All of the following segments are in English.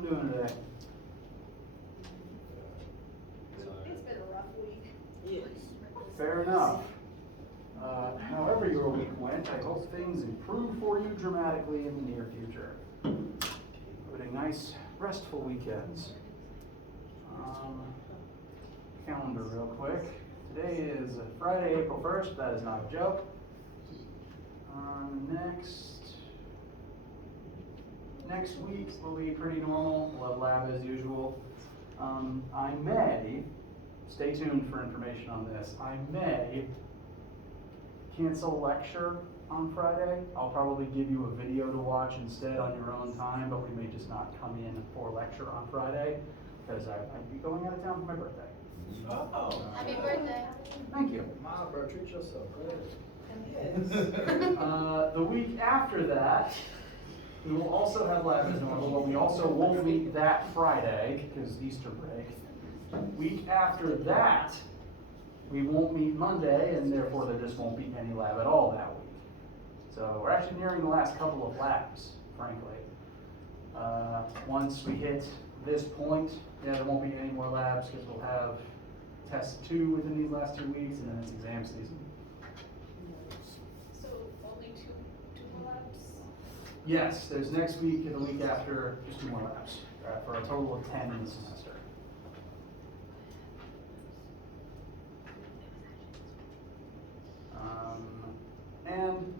everyone doing today? It's been a rough week. Yes. Fair enough. However your week went, I hope things improve for you dramatically in the near future. Having nice, restful weekends. Calendar real quick. Today is Friday, April 1st. That is not a joke. Next week will be pretty normal. We'll have lab as usual. I may, stay tuned for information on this, I may cancel lecture on Friday. I'll probably give you a video to watch instead on your own time, but we may just not come in for lecture on Friday because I'd be going out of town for my birthday. Oh. Happy birthday. Thank you. My bro, treat yourself. Go ahead. The week after that, we will also have lab as normal, but we also won't meet that Friday because Easter break. Week after that, we won't meet Monday, and therefore there just won't be any lab at all that week. So we're actually nearing the last couple of labs, frankly. Once we hit this point, yeah, there won't be any more labs because we'll have test 2 within these last 2 weeks, and then it's exam season. So only two more labs? Yes, there's next week and the week after, just 2 more labs, for a total of 10 in the semester. And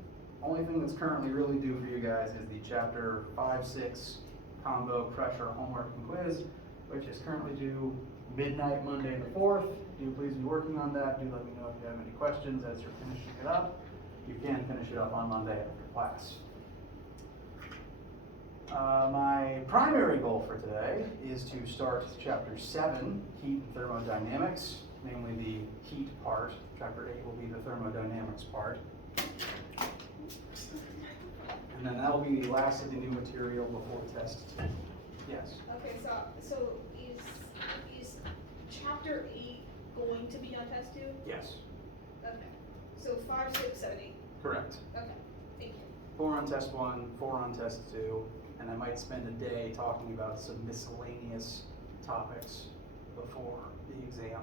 only thing that's currently really due for you guys is the chapter 5-6 combo pressure homework and quiz, which is currently due midnight Monday the 4th. Do please be working on that. Do let me know if you have any questions as you're finishing it up. You can finish it up on Monday after class. My primary goal for today is to start chapter 7, heat and thermodynamics, namely the heat part. Chapter 8 will be the thermodynamics part. And then that will be the last of the new material before test 2. Yes? Okay, so is chapter 8 going to be on test 2? Yes. Okay. So 5, 6, 7, 8. Correct. Okay. Thank you. 4 on test 1, 4 on test 2, and I might spend a day talking about some miscellaneous topics before the exam.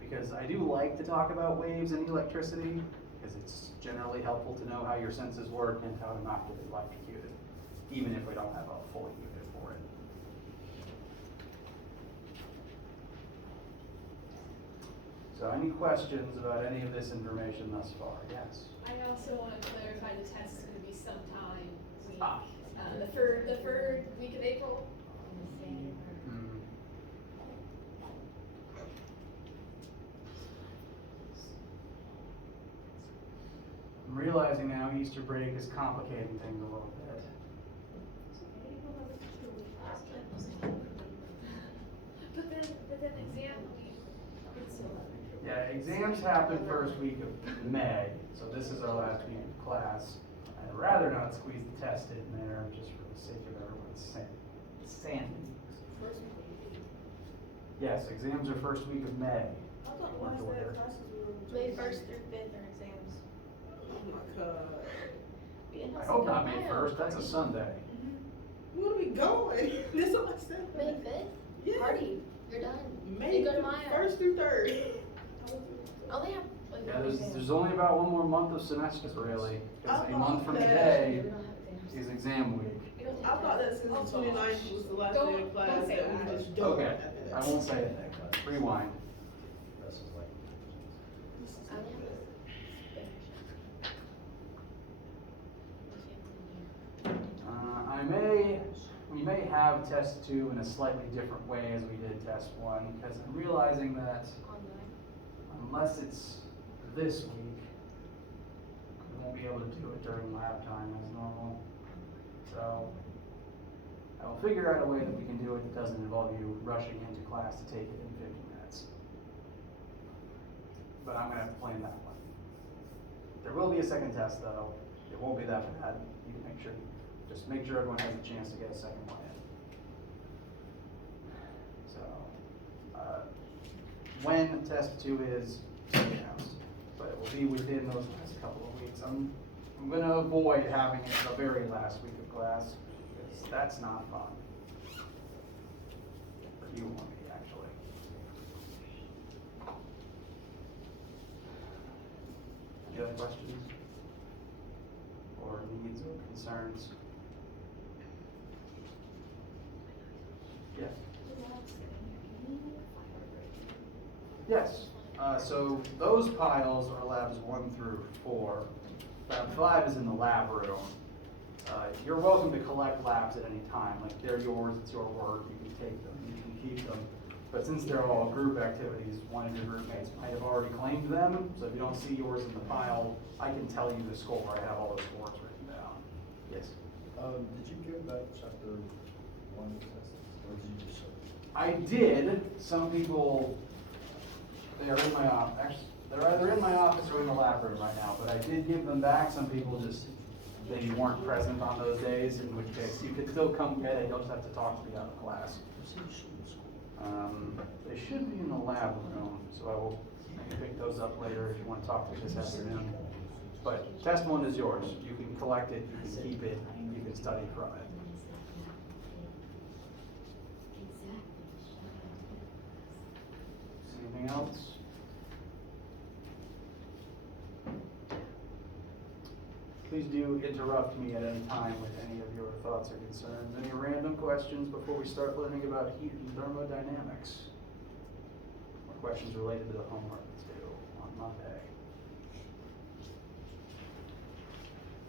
Because I do like to talk about waves and electricity, because it's generally helpful to know how your senses work and how to not get electrocuted, even if we don't have a full unit for it. So any questions about any of this information thus far? Yes? I also want to clarify the test is going to be sometime week, Ah. the third week of April. I'm realizing now Easter break is complicating things a little bit. But then exam week. Yeah, exams happen first week of May, so this is our last week of class. I'd rather not squeeze the test in there just for the sake of everyone's sanity. Yes, exams are first week of May. I thought the last day of classes were May 1st through 5th are exams. Oh my god. I hope not May 1st, that's a Sunday. Where are we going? That's what I said. May 5th? Yeah. Party. You're done. May You go to Maya. 1st through 3rd. Oh, they have. Like, Yeah, there's only about 1 more month of semesters really, because a I month from thought today We don't have exams. is exam week. We don't take I thought that since the 29th was the last day of Don't class say that we that. just done. Okay, after that. I won't say it. Rewind. I only have We may have test 2 in a slightly different way as we did test 1, because I'm realizing that unless it's this week, we won't be able to do it during lab time as normal. So I will figure out a way that we can do it that doesn't involve you rushing into class to take it in 50 minutes. But I'm gonna have to plan that one. There will be a second test though. It won't be that bad. You can just make sure everyone has a chance to get a second one in. So, when test 2 is announced, but it will be within those last couple of weeks. I'm gonna avoid having it the very last week of class, because that's not fun. you or me, actually. Any other questions? Or needs or concerns? Yes. Yes. So those piles are labs 1 through 4. Lab 5 is in the lab room. You're welcome to collect labs at any time. Like, they're yours, it's your work, you can take them, you can keep them. But since they're all group activities, one of your group mates might have already claimed them. So if you don't see yours in the pile, I can tell you the score. I have all those scores written down. Yes. Did you give that chapter 1 test, or did you just show it? I did. Some people, they are in my office. Actually, they're either in my office or in the lab room right now. But I did give them back. Some people just, they weren't present on those days, in which case you could still come get it. You'll just have to talk to me out of class. They should be in the lab room, so I will maybe pick those up later if you want to talk to me this afternoon. But test 1 is yours. You can collect it, you can keep it, you can study from it. Anything else? Please do interrupt me at any time with any of your thoughts or concerns. Any random questions before we start learning about heat and thermodynamics? Or questions related to the homework that's due on Monday?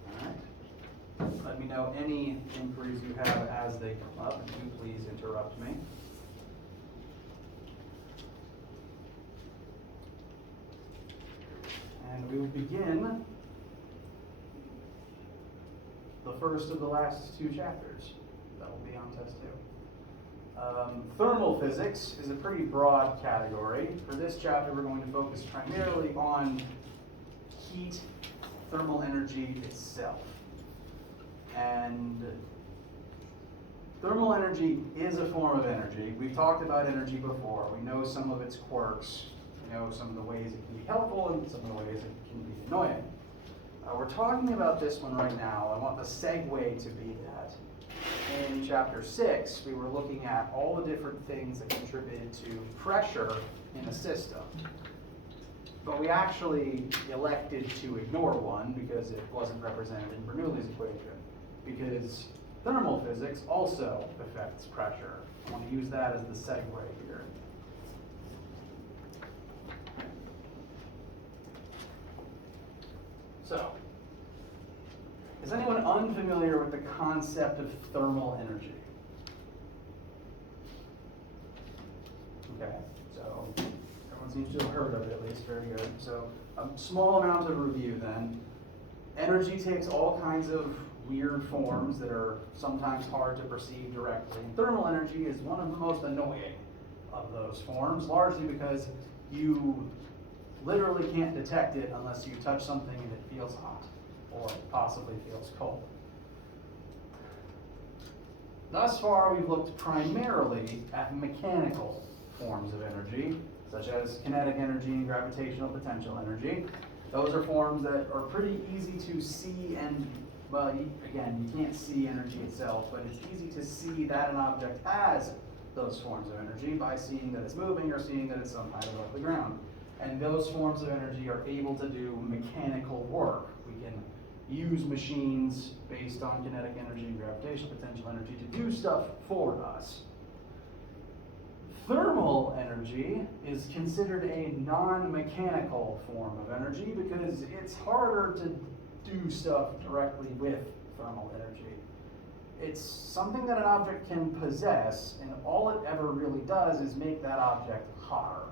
All right. Let me know any inquiries you have as they come up, and do please interrupt me. And we will begin the first of the last 2 chapters. That will be on test 2. Thermal physics is a pretty broad category. For this chapter, we're going to focus primarily on heat, thermal energy itself. And thermal energy is a form of energy. We've talked about energy before. We know some of its quirks. We know some of the ways it can be helpful and some of the ways it can be annoying. We're talking about this one right now. I want the segue to be that. In chapter 6, we were looking at all the different things that contributed to pressure in a system. But we actually elected to ignore one because it wasn't represented in Bernoulli's equation. Because thermal physics also affects pressure. I want to use that as the segue here. So, is anyone unfamiliar with the concept of thermal energy? Okay, so everyone seems to have heard of it at least, very good. So, a small amount of review then. Energy takes all kinds of weird forms that are sometimes hard to perceive directly. And thermal energy is one of the most annoying of those forms, largely because you literally can't detect it unless you touch something and it feels hot or possibly feels cold. Thus far, we've looked primarily at mechanical forms of energy, such as kinetic energy and gravitational potential energy. Those are forms that are pretty easy to see and, well, again, you can't see energy itself, but it's easy to see that an object has those forms of energy by seeing that it's moving or seeing that it's some height above the ground. And those forms of energy are able to do mechanical work. We can use machines based on kinetic energy and gravitational potential energy to do stuff for us. Thermal energy is considered a non-mechanical form of energy because it's harder to do stuff directly with thermal energy. It's something that an object can possess, and all it ever really does is make that object hotter.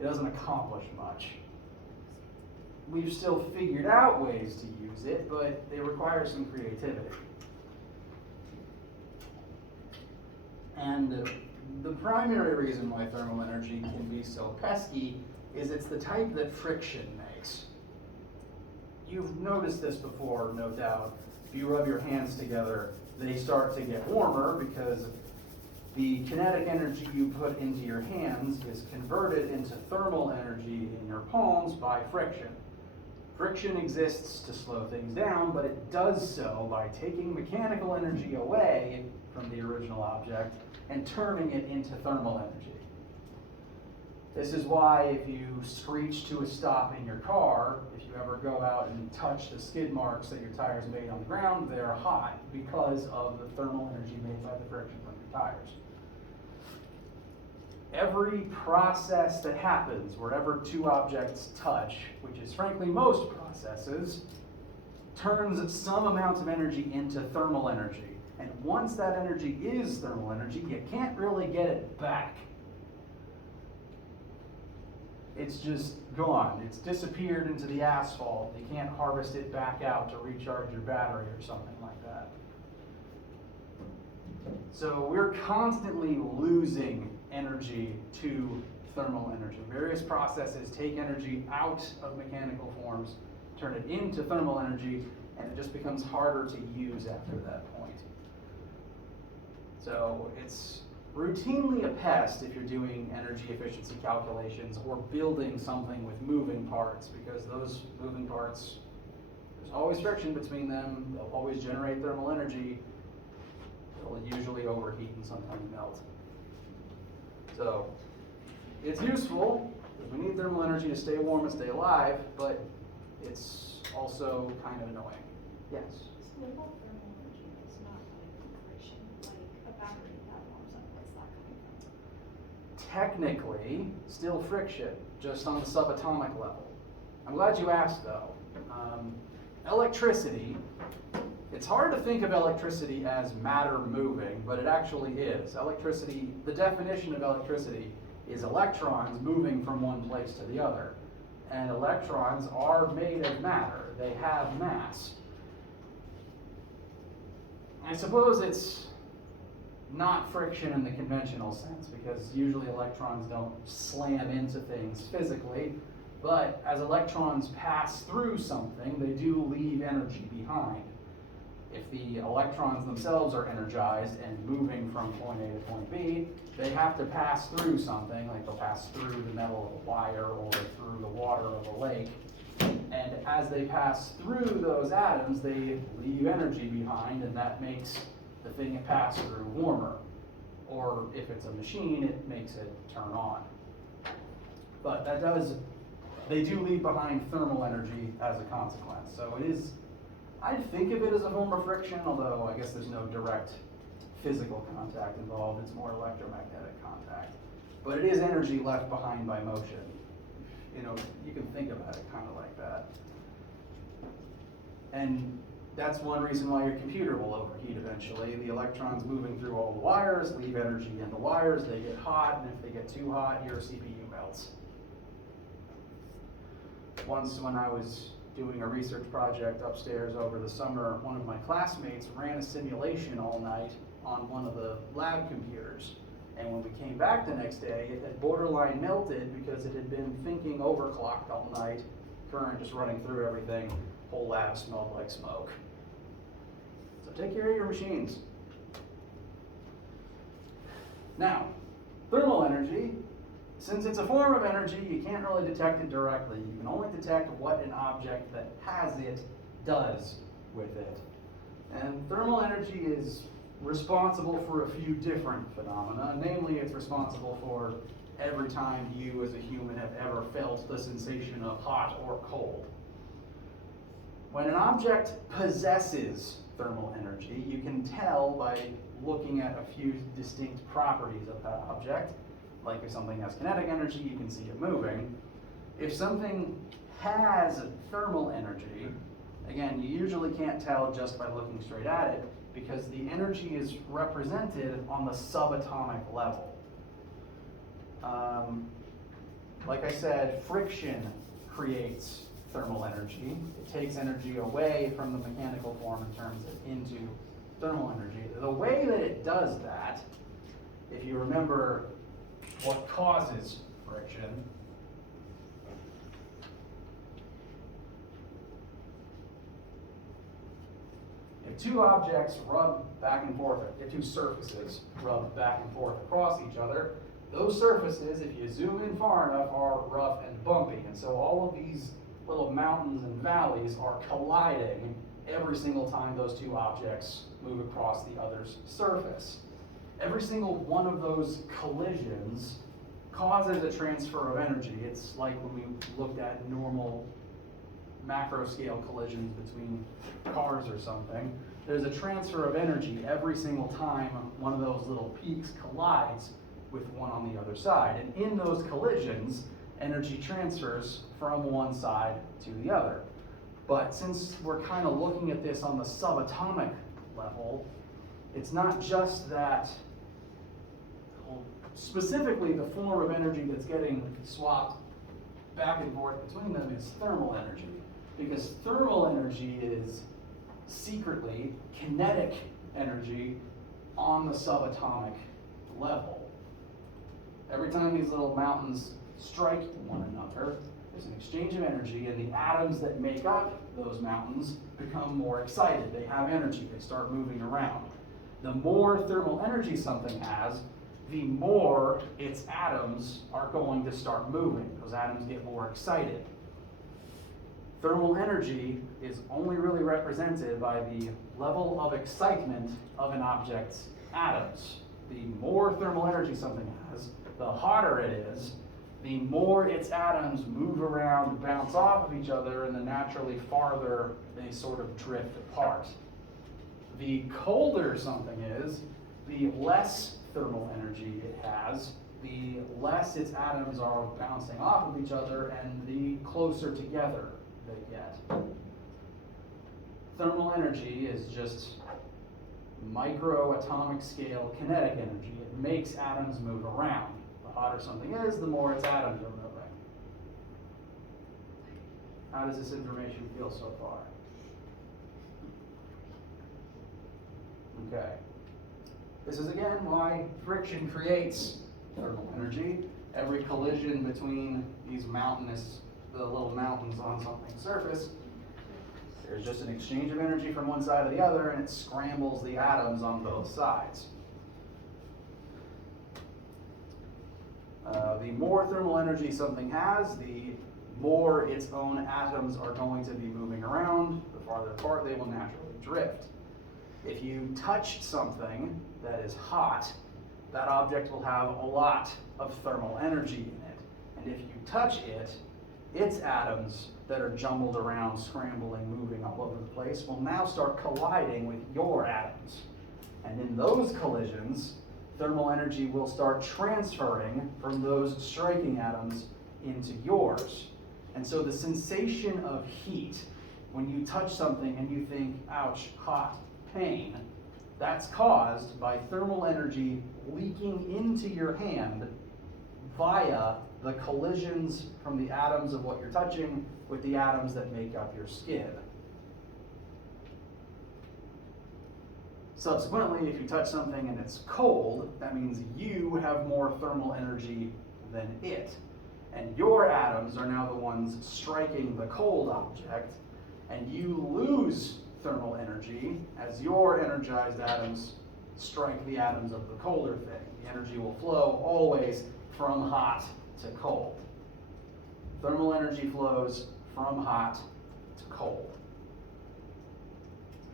It doesn't accomplish much. We've still figured out ways to use it, but they require some creativity. And the primary reason why thermal energy can be so pesky is it's the type that friction makes. You've noticed this before, no doubt. If you rub your hands together, they start to get warmer because the kinetic energy you put into your hands is converted into thermal energy in your palms by friction. Friction exists to slow things down, but it does so by taking mechanical energy away from the original object and turning it into thermal energy. This is why if you screech to a stop in your car, if you ever go out and touch the skid marks that your tires made on the ground, they're hot because of the thermal energy made by the friction from your tires. Every process that happens wherever two objects touch, which is frankly most processes, turns some amount of energy into thermal energy. And once that energy is thermal energy, you can't really get it back. It's just gone. It's disappeared into the asphalt. You can't harvest it back out to recharge your battery or something like that. So we're constantly losing energy to thermal energy. Various processes take energy out of mechanical forms, turn it into thermal energy, and it just becomes harder to use after that point. So it's routinely a pest if you're doing energy efficiency calculations or building something with moving parts, because those moving parts, there's always friction between them, they'll always generate thermal energy, they'll usually overheat and sometimes melt. So it's useful, because we need thermal energy to stay warm and stay alive, but it's also kind of annoying. Yes? So what about thermal energy that's not like friction, like a battery that warms up? Where's that coming from? Technically, still friction, just on the subatomic level. I'm glad you asked though. Electricity, it's hard to think of electricity as matter moving, but it actually is. Electricity, the definition of electricity is electrons moving from one place to the other. And electrons are made of matter, they have mass. I suppose it's not friction in the conventional sense, because usually electrons don't slam into things physically, but as electrons pass through something, they do leave energy behind. If the electrons themselves are energized and moving from point A to point B, they have to pass through something, like they'll pass through the metal of a wire or through the water of a lake. And as they pass through those atoms, they leave energy behind, and that makes the thing it passed through warmer. Or if it's a machine, it makes it turn on. But they do leave behind thermal energy as a consequence. So it is, I'd think of it as a form of friction, although I guess there's no direct physical contact involved, it's more electromagnetic contact. But it is energy left behind by motion. You know, you can think about it kind of like that. And that's one reason why your computer will overheat eventually. The electrons moving through all the wires leave energy in the wires, they get hot, and if they get too hot, your CPU melts. Once when I was doing a research project upstairs over the summer, one of my classmates ran a simulation all night on one of the lab computers. And when we came back the next day, it had borderline melted because it had been thinking overclocked all night, current just running through everything, whole lab smelled like smoke. So take care of your machines. Now, thermal energy, since it's a form of energy, you can't really detect it directly. You can only detect what an object that has it does with it. And thermal energy is responsible for a few different phenomena. Namely, it's responsible for every time you as a human have ever felt the sensation of hot or cold. When an object possesses thermal energy, you can tell by looking at a few distinct properties of that object. Like if something has kinetic energy, you can see it moving. If something has thermal energy, again, you usually can't tell just by looking straight at it, because the energy is represented on the subatomic level. Like I said, friction creates thermal energy. It takes energy away from the mechanical form and turns it into thermal energy. The way that it does that, if you remember what causes friction, if two objects rub back and forth, if two surfaces rub back and forth across each other, those surfaces, if you zoom in far enough, are rough and bumpy. And so all of these little mountains and valleys are colliding every single time those two objects move across the other's surface. every single one of those collisions causes a transfer of energy. It's like when we looked at normal macro scale collisions between cars or something. There's a transfer of energy every single time one of those little peaks collides with one on the other side. And in those collisions, energy transfers from one side to the other. But since we're kind of looking at this on the subatomic level, it's not just that, specifically the form of energy that's getting swapped back and forth between them is thermal energy. Because thermal energy is secretly kinetic energy on the subatomic level. Every time these little mountains strike one another, there's an exchange of energy, and the atoms that make up those mountains become more excited. They have energy, they start moving around. The more thermal energy something has, the more its atoms are going to start moving. Those atoms get more excited. Thermal energy is only really represented by the level of excitement of an object's atoms. The more thermal energy something has, the hotter it is, the more its atoms move around, bounce off of each other, and the naturally farther they sort of drift apart. The colder something is, the less thermal energy it has, the less its atoms are bouncing off of each other, and the closer together they get. Thermal energy is just microatomic scale kinetic energy. It makes atoms move around. The hotter something is, the more its atoms are moving. How does this information feel so far? Okay. This is again why friction creates thermal energy. Every collision between these the little mountains on something's surface, there's just an exchange of energy from one side to the other, and it scrambles the atoms on both sides. The more thermal energy something has, the more its own atoms are going to be moving around. The farther apart they will naturally drift. If you touch something that is hot, that object will have a lot of thermal energy in it. And if you touch it, its atoms that are jumbled around, scrambling, moving all over the place, will now start colliding with your atoms. And in those collisions, thermal energy will start transferring from those striking atoms into yours. And so the sensation of heat, when you touch something and you think, ouch, hot, pain, that's caused by thermal energy leaking into your hand via the collisions from the atoms of what you're touching with the atoms that make up your skin. Subsequently, if you touch something and it's cold, that means you have more thermal energy than it. And your atoms are now the ones striking the cold object, and you lose thermal energy as your energized atoms strike the atoms of the colder thing. The energy will flow always from hot to cold. Thermal energy flows from hot to cold.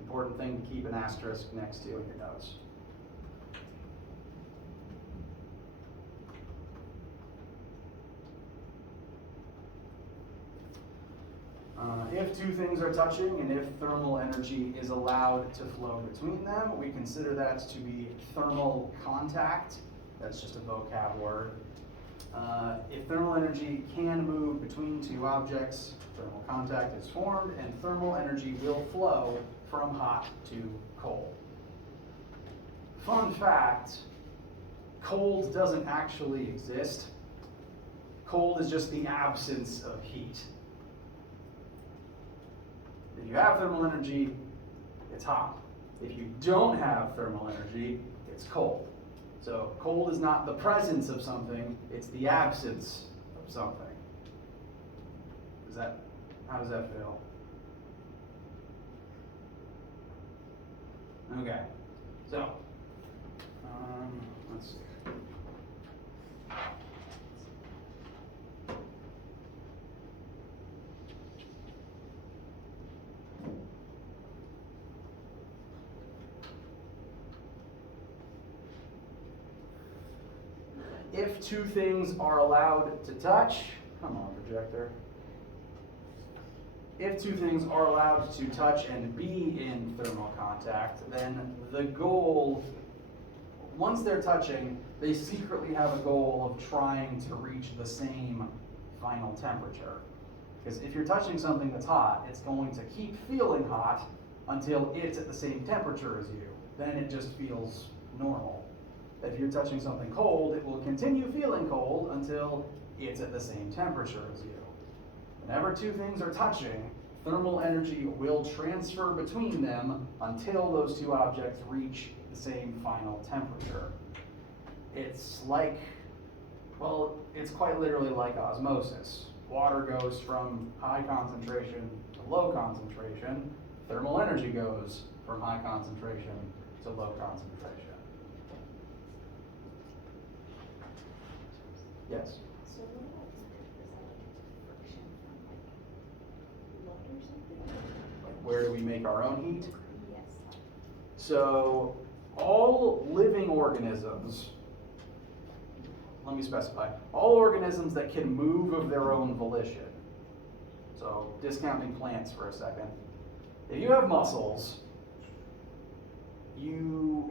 Important thing to keep an asterisk next to in your notes. If two things are touching and if thermal energy is allowed to flow between them, we consider that to be thermal contact. That's just a vocab word. If thermal energy can move between two objects, thermal contact is formed, and thermal energy will flow from hot to cold. Fun fact, cold doesn't actually exist. Cold is just the absence of heat. If you have thermal energy, it's hot. If you don't have thermal energy, it's cold. So cold is not the presence of something, it's the absence of something. How does that feel? Okay, so, let's see. if two things are allowed to touch, come on, projector. If two things are allowed to touch and be in thermal contact, then the goal, once they're touching, they secretly have a goal of trying to reach the same final temperature. Because if you're touching something that's hot, it's going to keep feeling hot until it's at the same temperature as you. Then it just feels normal. If you're touching something cold, it will continue feeling cold until it's at the same temperature as you. Whenever two things are touching, thermal energy will transfer between them until those two objects reach the same final temperature. It's like, well, it's quite literally like osmosis. Water goes from high concentration to low concentration. Thermal energy goes from high concentration to low concentration. Yes? So what about that? Is that like friction from like blood or something? Like, where do we make our own heat? Yes. So, all living organisms, let me specify, all organisms that can move of their own volition. So, discounting plants for a second. If you have muscles,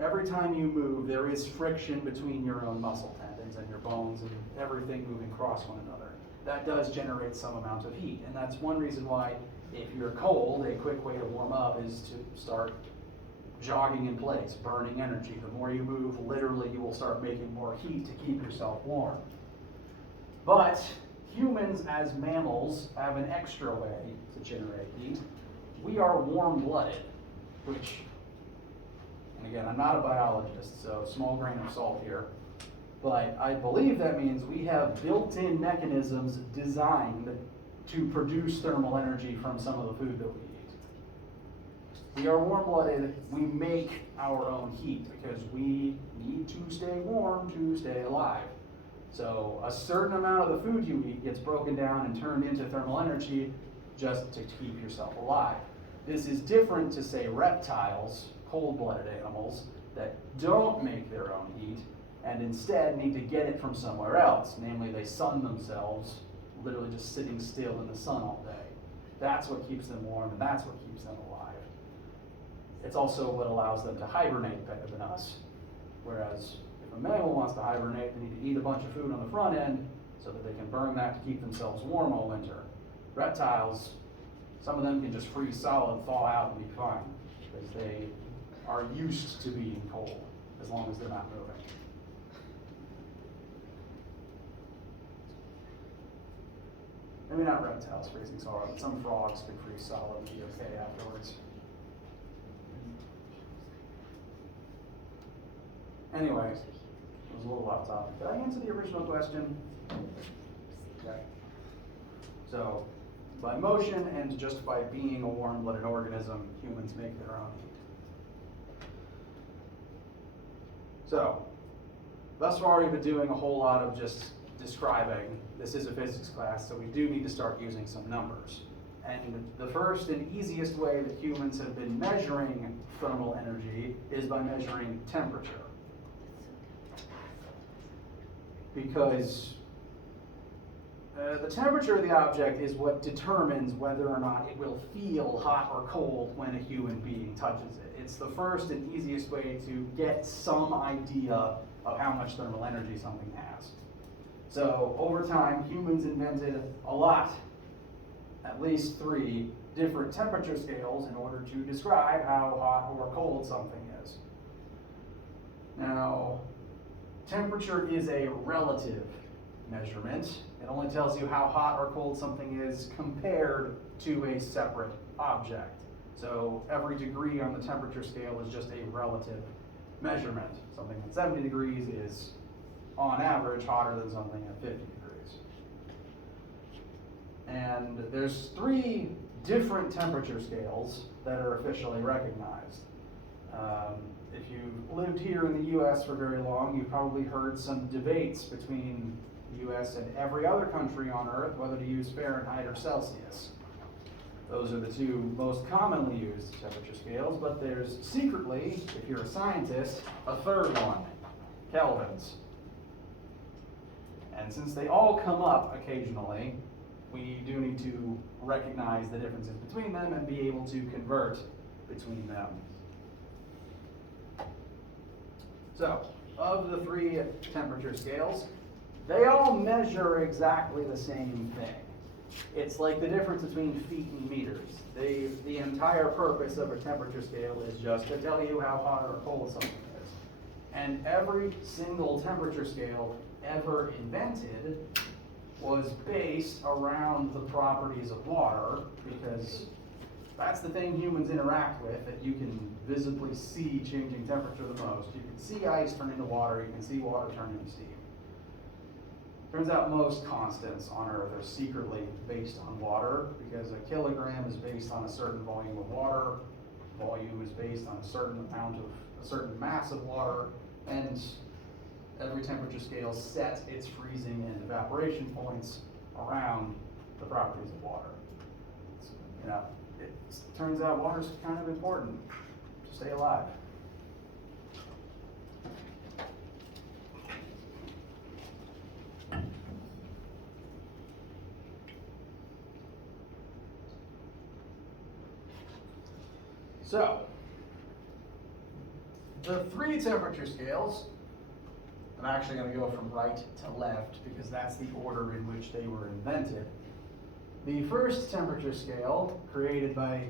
every time you move, there is friction between your own muscle tendons and your bones and everything moving across one another. That does generate some amount of heat, and that's one reason why, if you're cold, a quick way to warm up is to start jogging in place, burning energy. The more you move, literally, you will start making more heat to keep yourself warm. But humans, as mammals, have an extra way to generate heat. We are warm-blooded, which, and again, I'm not a biologist, so small grain of salt here, but I believe that means we have built-in mechanisms designed to produce thermal energy from some of the food that we eat. We are warm-blooded, we make our own heat because we need to stay warm to stay alive. So a certain amount of the food you eat gets broken down and turned into thermal energy just to keep yourself alive. This is different to, say, reptiles, cold-blooded animals, that don't make their own heat and instead need to get it from somewhere else. Namely, they sun themselves, literally just sitting still in the sun all day. That's what keeps them warm, and that's what keeps them alive. It's also what allows them to hibernate better than us. Whereas if a mammal wants to hibernate, they need to eat a bunch of food on the front end so that they can burn that to keep themselves warm all winter. Reptiles, some of them can just freeze solid, thaw out, and be fine, because they are used to being cold, as long as they're not moving. Maybe not reptiles freezing solid, but some frogs can freeze solid and be okay afterwards. Anyway, it was a little off topic. Did I answer the original question? Okay. So, by motion and just by being a warm-blooded organism, humans make their own heat. So, thus far we've been doing a whole lot of just describing. This is a physics class, so we do need to start using some numbers. And the first and easiest way that humans have been measuring thermal energy is by measuring temperature. Because the temperature of the object is what determines whether or not it will feel hot or cold when a human being touches it. It's the first and easiest way to get some idea of how much thermal energy something has. So over time, humans invented a lot, at least 3 different temperature scales in order to describe how hot or cold something is. Now, temperature is a relative measurement. It only tells you how hot or cold something is compared to a separate object. So every degree on the temperature scale is just a relative measurement. Something at 70 degrees is, on average, hotter than something at 50 degrees. And there's 3 different temperature scales that are officially recognized. If you've lived here in the US for very long, you've probably heard some debates between the US and every other country on Earth whether to use Fahrenheit or Celsius. Those are the 2 most commonly used temperature scales, but there's secretly, if you're a scientist, a third one, Kelvins. And since they all come up occasionally, we do need to recognize the differences between them and be able to convert between them. So, of the three temperature scales, they all measure exactly the same thing. It's like the difference between feet and meters. The entire purpose of a temperature scale is just to tell you how hot or cold something is. And every single temperature scale ever invented was based around the properties of water, because that's the thing humans interact with that you can visibly see changing temperature the most. You can see ice turn into water, you can see water turn into steam. Turns out most constants on Earth are secretly based on water, because a kilogram is based on a certain volume of water, volume is based on a certain mass of water, and every temperature scale sets its freezing and evaporation points around the properties of water. So, it turns out water's kind of important to stay alive. So, the three temperature scales, I'm actually going to go from right to left because that's the order in which they were invented. The first temperature scale, created by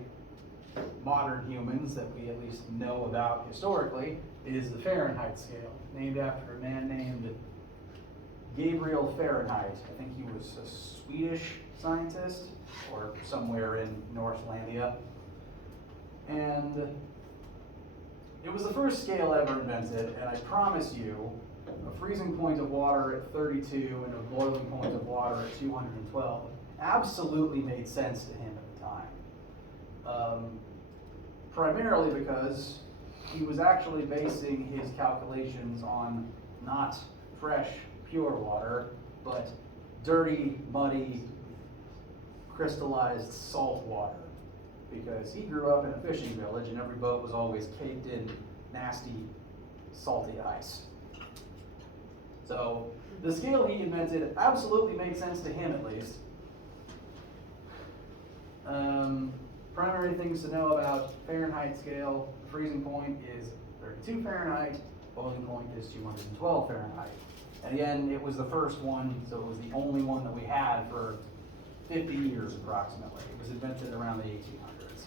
modern humans that we at least know about historically, is the Fahrenheit scale, named after a man named Gabriel Fahrenheit. I think he was a Swedish scientist or somewhere in Northlandia. And it was the first scale ever invented, and I promise you, a freezing point of water at 32 and a boiling point of water at 212 absolutely made sense to him at the time. Primarily because he was actually basing his calculations on not fresh, pure water, but dirty, muddy, crystallized salt water. Because he grew up in a fishing village and every boat was always caked in nasty, salty ice. So the scale he invented absolutely made sense to him, at least. Primary things to know about Fahrenheit scale: the freezing point is 32 Fahrenheit, boiling point is 212 Fahrenheit. And again, it was the first one, so it was the only one that we had for 50 years approximately. It was invented around the 1800s.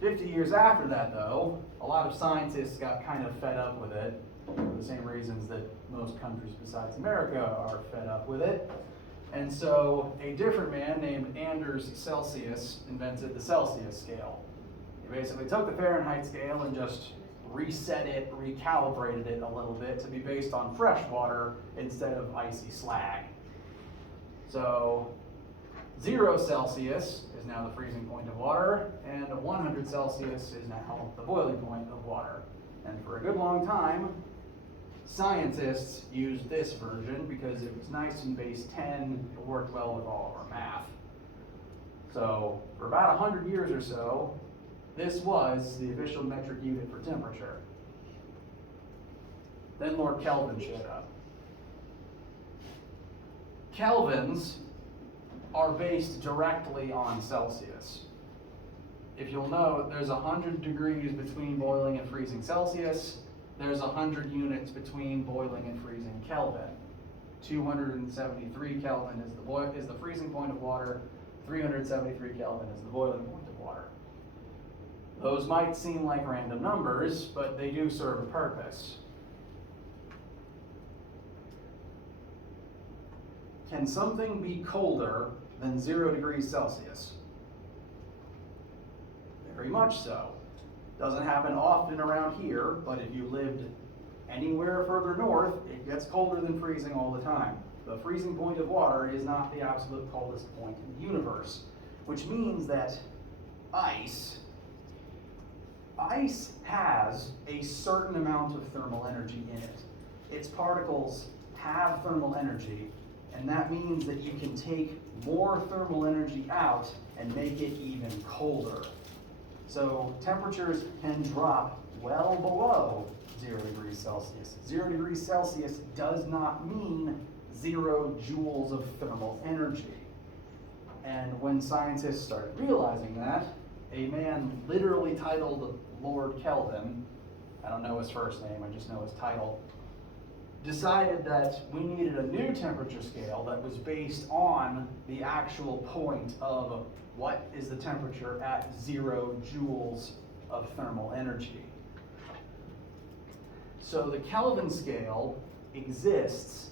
50 years after that, though, a lot of scientists got kind of fed up with it, for the same reasons that most countries besides America are fed up with it. And so a different man named Anders Celsius invented the Celsius scale. He basically took the Fahrenheit scale and just reset it, recalibrated it a little bit to be based on fresh water instead of icy slag. So 0 Celsius is now the freezing point of water, and 100 Celsius is now the boiling point of water. And for a good long time, scientists used this version because it was nice and base 10, it worked well with all of our math. So for about 100 years or so, this was the official metric unit for temperature. Then Lord Kelvin showed up. Kelvins are based directly on Celsius. If you'll note, there's 100 degrees between boiling and freezing Celsius. There's 100 units between boiling and freezing Kelvin. 273 Kelvin is the freezing point of water. 373 Kelvin is the boiling point of water. Those might seem like random numbers, but they do serve a purpose. Can something be colder than 0 degrees Celsius? Very much so. Doesn't happen often around here, but if you lived anywhere further north, it gets colder than freezing all the time. The freezing point of water is not the absolute coldest point in the universe, which means that ice has a certain amount of thermal energy in it. Its particles have thermal energy, and that means that you can take more thermal energy out and make it even colder. So temperatures can drop well below 0 degrees Celsius. 0 degrees Celsius does not mean 0 joules of thermal energy. And when scientists started realizing that, a man literally titled Lord Kelvin, I don't know his first name, I just know his title, decided that we needed a new temperature scale that was based on the actual point of what is the temperature at 0 joules of thermal energy. So the Kelvin scale exists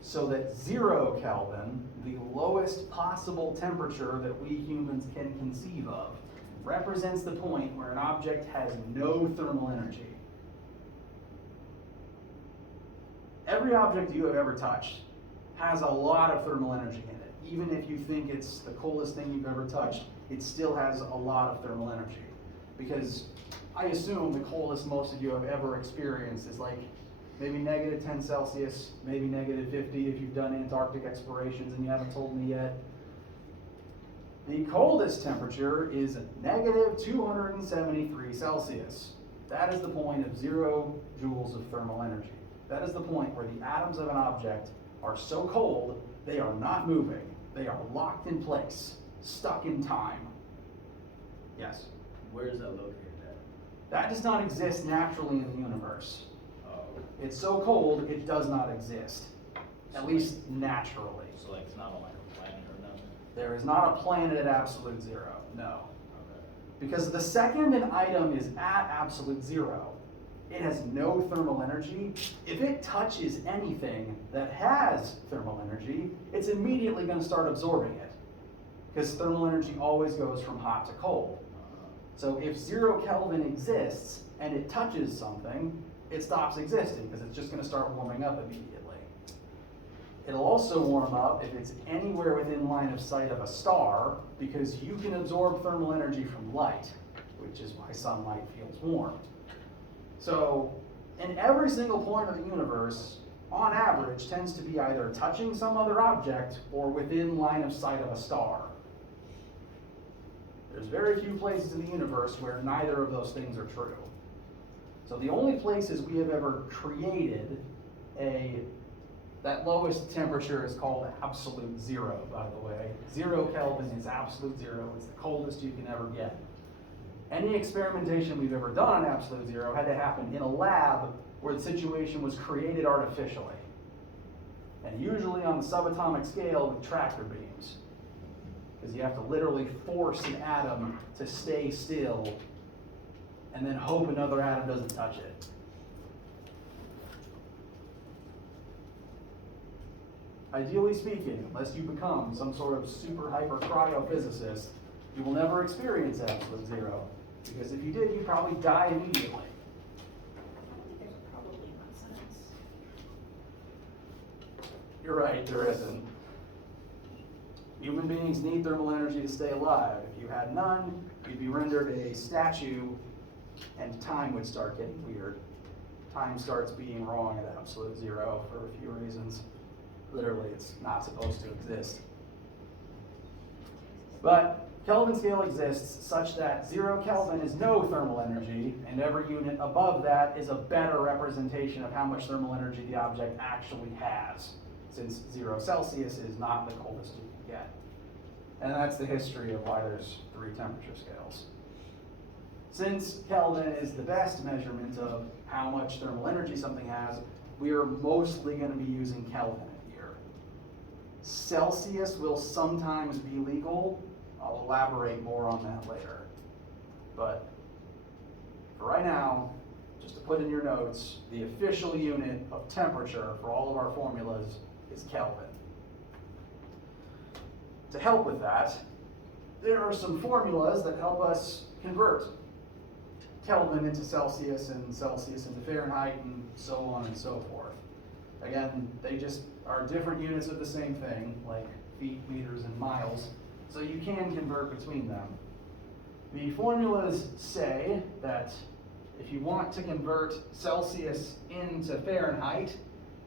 so that 0 Kelvin, the lowest possible temperature that we humans can conceive of, represents the point where an object has no thermal energy. Every object you have ever touched has a lot of thermal energy in it. Even if you think it's the coolest thing you've ever touched, it still has a lot of thermal energy. Because I assume the coldest most of you have ever experienced is like maybe -10 Celsius, maybe -50 if you've done Antarctic explorations and you haven't told me yet. The coldest temperature is -273 Celsius. That is the point of 0 joules of thermal energy. That is the point where the atoms of an object are so cold, they are not moving. They are locked in place, stuck in time. Yes? Where is that located at? That does not exist naturally in the universe. Oh, It's so cold, it does not exist. At least naturally. so like it's not on like a planet or nothing? There is not a planet at absolute zero, no. Okay. Because the second an item is at absolute zero, it has no thermal energy. If it touches anything that has thermal energy, it's immediately going to start absorbing it. Because thermal energy always goes from hot to cold. So if 0 Kelvin exists and it touches something, it stops existing because it's just going to start warming up immediately. It'll also warm up if it's anywhere within line of sight of a star, because you can absorb thermal energy from light, which is why sunlight feels warm. So in every single point of the universe, on average, tends to be either touching some other object or within line of sight of a star. There's very few places in the universe where neither of those things are true. So the only places we have ever created that lowest temperature is called absolute zero, by the way. 0 Kelvin is absolute zero. It's the coldest you can ever get. Any experimentation we've ever done on absolute zero had to happen in a lab where the situation was created artificially. And usually on the subatomic scale with tractor beams. Because you have to literally force an atom to stay still and then hope another atom doesn't touch it. Ideally speaking, unless you become some sort of super hyper cryophysicist, you will never experience absolute zero. Because if you did, you'd probably die immediately. I don't think there's a probably in that sentence. You're right, there isn't. Human beings need thermal energy to stay alive. If you had none, you'd be rendered a statue and time would start getting weird. Time starts being wrong at absolute zero for a few reasons. Literally, it's not supposed to exist. But Kelvin scale exists such that 0 Kelvin is no thermal energy, and every unit above that is a better representation of how much thermal energy the object actually has, since 0 Celsius is not the coldest you can get. And that's the history of why there's 3 temperature scales. Since Kelvin is the best measurement of how much thermal energy something has, we are mostly going to be using Kelvin here. Celsius will sometimes be legal. I'll elaborate more on that later. But for right now, just to put in your notes, the official unit of temperature for all of our formulas is Kelvin. To help with that, there are some formulas that help us convert Kelvin into Celsius and Celsius into Fahrenheit and so on and so forth. Again, they just are different units of the same thing, like feet, meters, and miles, so you can convert between them. The formulas say that if you want to convert Celsius into Fahrenheit,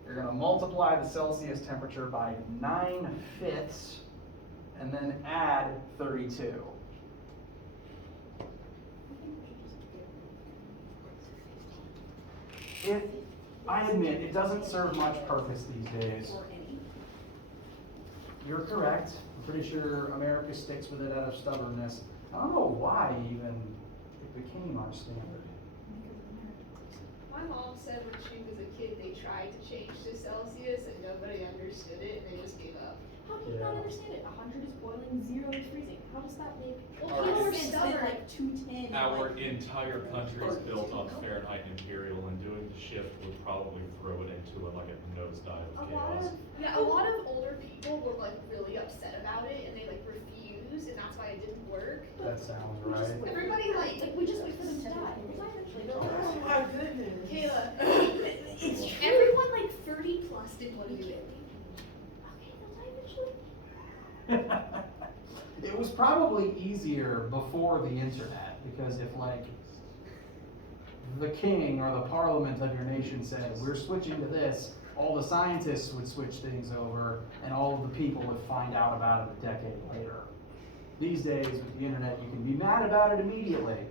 you're going to multiply the Celsius temperature by 9/5 and then add 32. I admit, it doesn't serve much purpose these days. Or any. You're correct. I'm pretty sure America sticks with it out of stubbornness. I don't know why even it became our standard. My mom said when she was a kid, they tried to change to Celsius and nobody understood it and they just gave up. How do you not Yeah. understand it? 100 is boiling, 0 is freezing. How does that make? Well, People kids are are spend stubborn. like 210. Our like, entire country is built on Fahrenheit and Imperial, and doing the shift would probably throw it into like a nosedive A of lot chaos. of, yeah, a lot of older people were like really upset about it and they like refused and that's why it didn't work. That sounds we just right. wait. Everybody like, we just wait for them to die. Eventually they'll Oh die. my goodness. Kayla, It's true. everyone like 30 plus didn't want to do it. Okay, they'll die eventually. It was probably easier before the internet, because if like the king or the parliament of your nation said, we're switching to this, all the scientists would switch things over and all of the people would find out about it a decade later. These days with the internet, you can be mad about it immediately.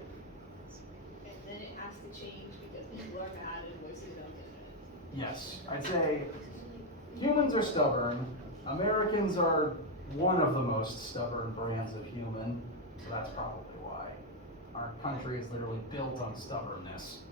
And then it has to change because people are mad and voices don't get it. Yes, I'd say humans are stubborn. Americans are one of the most stubborn brands of human, so that's probably why. Our country is literally built on stubbornness.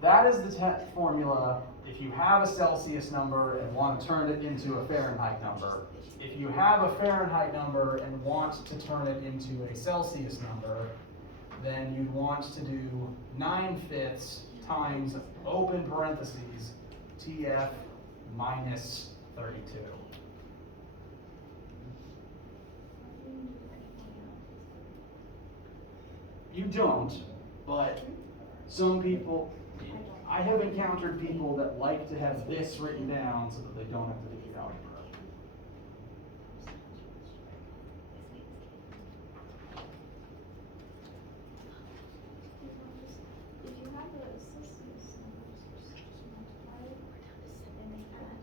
That is the formula if you have a Celsius number and want to turn it into a Fahrenheit number. If you have a Fahrenheit number and want to turn it into a Celsius number, then you'd want to do 9/5 times open parentheses TF minus 32. You don't, but some people, I have encountered people that like to have this written down so that they don't have to do the algebra. If you have a Celsius number, just multiply it and then add.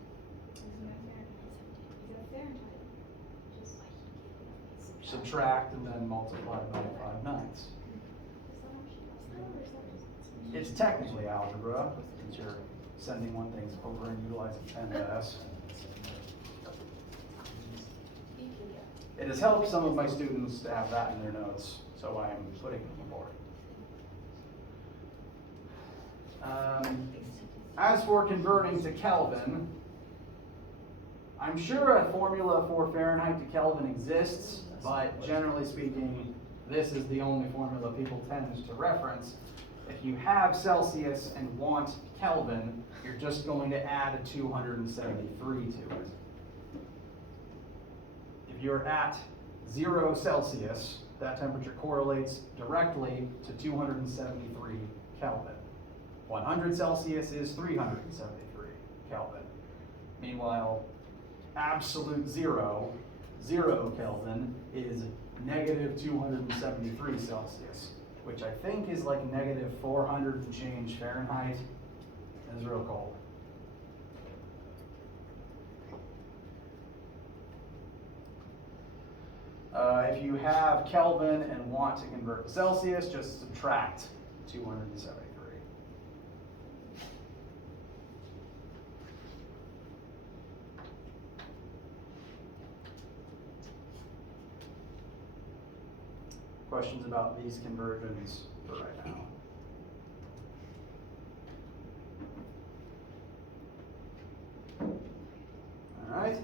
You get a Fahrenheit. Just Subtract and then multiply by 5/9. It's technically algebra, since you're sending one thing over and utilizing PEMDAS. It has helped some of my students to have that in their notes, so I am putting it on the board. As for converting to Kelvin, I'm sure a formula for Fahrenheit to Kelvin exists, but generally speaking, this is the only formula people tend to reference. If you have Celsius and want Kelvin, you're just going to add a 273 to it. If you're at 0 Celsius, that temperature correlates directly to 273 Kelvin. 100 Celsius is 373 Kelvin. Meanwhile, absolute 0 Kelvin is negative 273 Celsius, which I think is like negative 400 and change Fahrenheit. It is real cold. If you have Kelvin and want to convert to Celsius, just subtract 273. Questions about these conversions for right now? All right,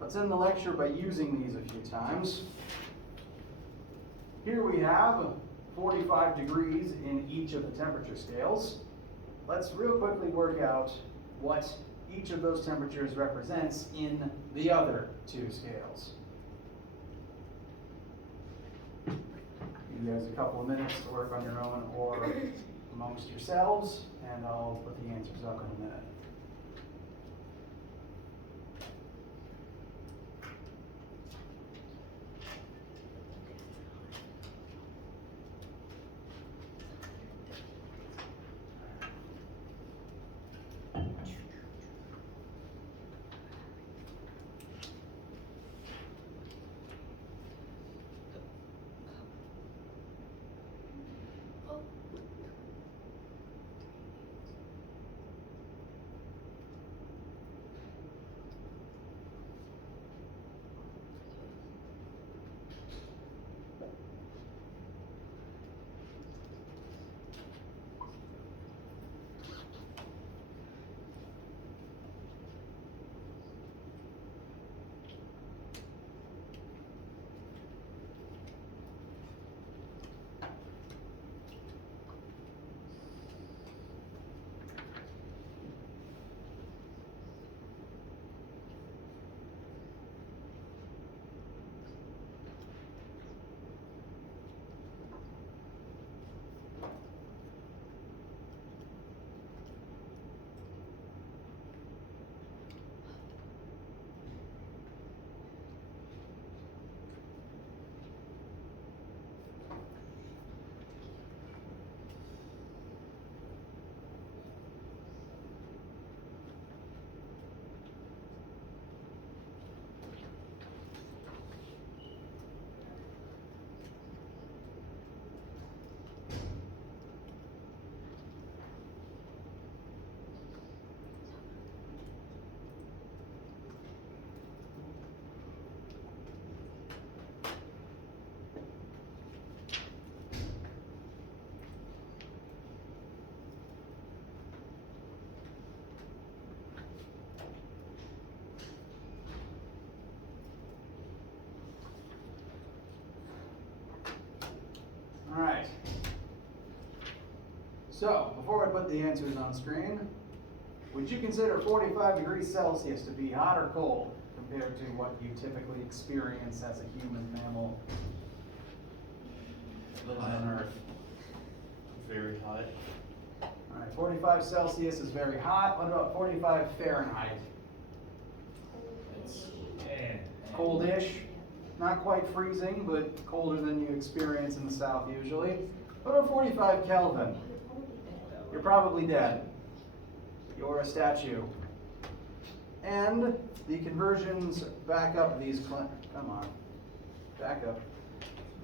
let's end the lecture by using these a few times. Here we have 45 degrees in each of the temperature scales. Let's real quickly work out what each of those temperatures represents in the other two scales. Give you guys a couple of minutes to work on your own or amongst yourselves, and I'll put the answers up in a minute. So, before I put the answers on screen, would you consider 45 degrees Celsius to be hot or cold compared to what you typically experience as a human mammal living on Earth? Very hot. All right, 45 Celsius is very hot. What about 45 Fahrenheit? Coldish. Not quite freezing, but colder than you experience in the South usually. What about 45 Kelvin? You're probably dead. You're a statue. And the conversions back up these, come on, back up.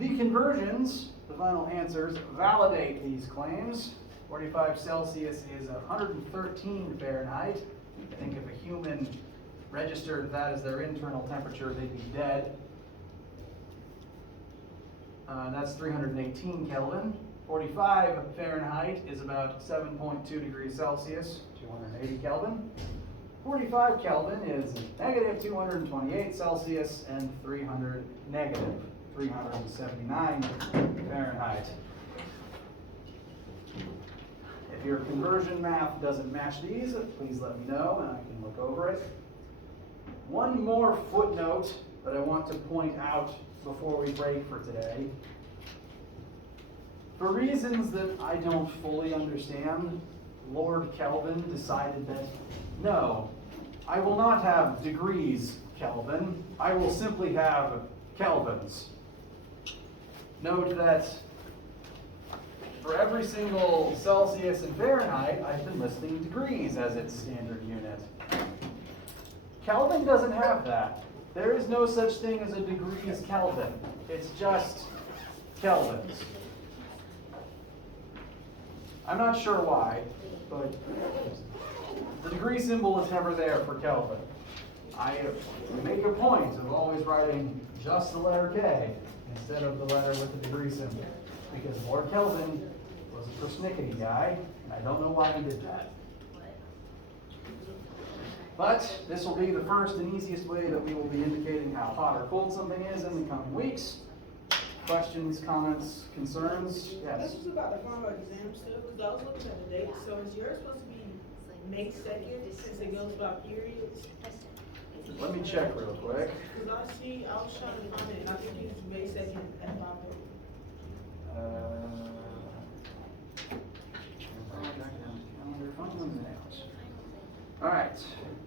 The conversions, the final answers, validate these claims. 45 Celsius is 113 Fahrenheit. I think if a human registered that as their internal temperature, they'd be dead. That's 318 Kelvin. 45 Fahrenheit is about 7.2 degrees Celsius, 280 Kelvin. 45 Kelvin is negative 228 Celsius and negative 379 Fahrenheit. If your conversion math doesn't match these, please let me know and I can look over it. One more footnote that I want to point out before we break for today. For reasons that I don't fully understand, Lord Kelvin decided that, no, I will not have degrees Kelvin, I will simply have kelvins. Note that for every single Celsius and Fahrenheit, I've been listing degrees as its standard unit. Kelvin doesn't have that. There is no such thing as a degree as Kelvin. It's just kelvins. I'm not sure why, but the degree symbol is never there for Kelvin. I make a point of always writing just the letter K instead of the letter with the degree symbol, because Lord Kelvin was a persnickety guy, and I don't know why he did that. But this will be the first and easiest way that we will be indicating how hot or cold something is in the coming weeks. Questions, comments, concerns? Yes? This was about the final exam stuff, because I was looking at the date, so is yours supposed to be May 2nd, since it goes by periods? Let me check real quick. Because I was trying to find it, and I think it's May 2nd at 5 All right,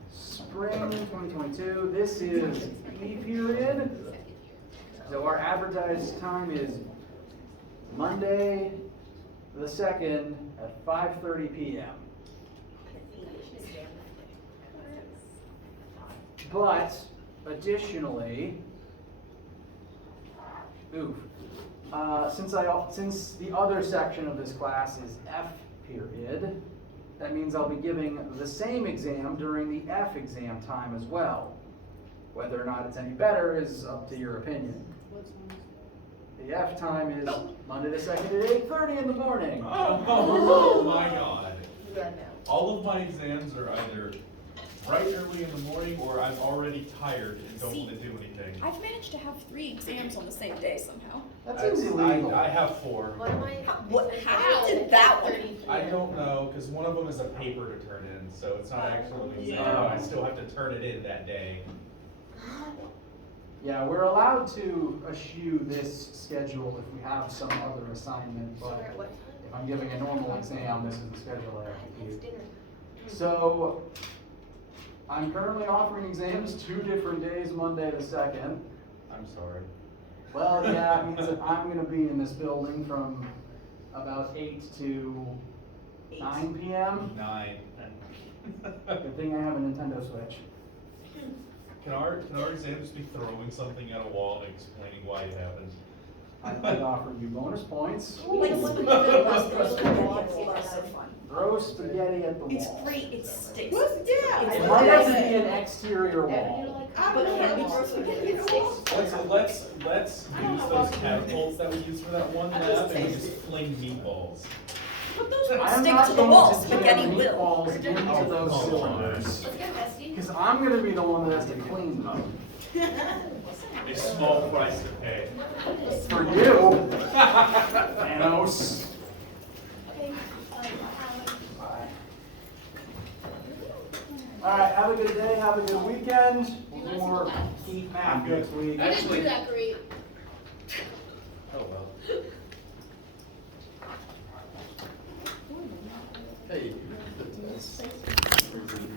spring 2022. This is E period. So our advertised time is Monday the 2nd at 5:30 p.m. But additionally, since the other section of this class is F period, that means I'll be giving the same exam during the F exam time as well. Whether or not it's any better is up to your opinion. The F time is Monday the 2nd at 8:30 in the morning. Oh my God. Yeah, no. All of my exams are either right early in the morning or I'm already tired and don't want to do anything. I've managed to have 3 exams on the same day somehow. That seems illegal. I have 4. One of my. How did that one? I don't know, because one of them is a paper to turn in, so it's not actually an exam. Yeah. I still have to turn it in that day. Yeah, we're allowed to eschew this schedule if we have some other assignment, but if I'm giving a normal exam, this is the schedule I have to It's keep. dinner. So, I'm currently offering exams 2 different days, Monday the 2nd. I'm sorry. Well, yeah, it means that I'm gonna be in this building from about 8 to 9 p.m. 9. Good thing I have a Nintendo Switch. Can our exams be throwing something at a wall and explaining why it happened? I might offer you bonus points. Like, Ooh. that's so fun. Throw spaghetti at the wall. It's great, it sticks. Yeah. It I might love have to be it. an exterior wall. But can we throw spaghetti at sticks? Let's use those catapults that we used for that one lab and just fling meatballs. But those won't I'm stick not to the going wall, to spaghetti jam will. meatballs into those Oh, cylinders. Let's go, Bestie. Because I'm gonna be the one that has to clean them. A small price to pay. For you, Thanos. Okay, have a good day, have a good weekend. Do you We'll do wanna see more the maps? heat I'm map good. next week. You didn't Actually- do that great.